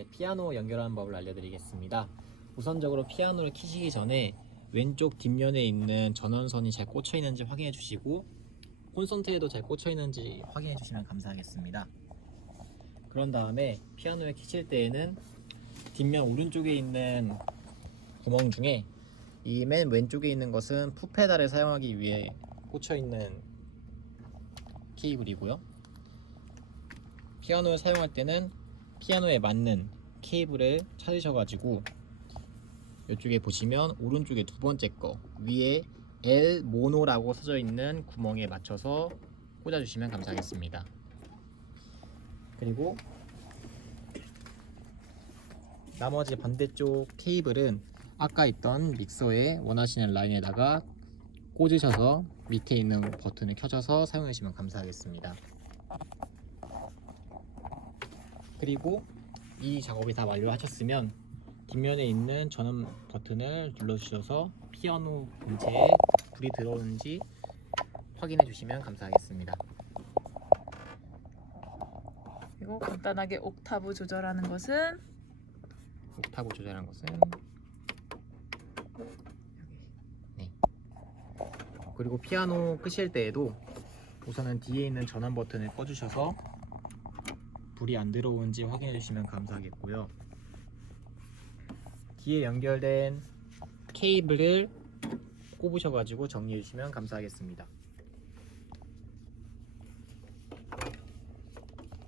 네, 피아노 연결하는 법을 알려드리겠습니다. 우선적으로 피아노를 키시기 전에 왼쪽 뒷면에 있는 전원선이 잘 꽂혀 있는지 확인해 주시고 콘센트에도 잘 꽂혀 있는지 확인해 주시면 감사하겠습니다. 그런 다음에 피아노를 키실 때에는 뒷면 오른쪽에 있는 구멍 중에 이 맨 왼쪽에 있는 것은 푸페달을 사용하기 위해 꽂혀 있는 케이블이고요. 피아노를 사용할 때는 피아노에 맞는 케이블을 찾으셔가지고 이쪽에 보시면 오른쪽에 두 번째 거 위에 L 모노라고 써져 있는 구멍에 맞춰서 꽂아주시면 감사하겠습니다. 그리고 나머지 반대쪽 케이블은 아까 있던 믹서에 원하시는 라인에다가 꽂으셔서 밑에 있는 버튼을 켜셔서 사용해 주시면 감사하겠습니다. 그리고 이 작업이 다 완료하셨으면 뒷면에 있는 전원 버튼을 눌러주셔서 피아노 본체에 불이 들어오는지 확인해 주시면 감사하겠습니다. 그리고 간단하게 옥타브 조절하는 것은 옥타브 조절한 것은 네. 그리고 피아노 끄실 때에도 우선은 뒤에 있는 전원 버튼을 꺼주셔서 불이 안 들어오는지 확인해 주시면 감사하겠고요. 뒤에 연결된 케이블을 꼽으셔가지고 정리해 주시면 감사하겠습니다.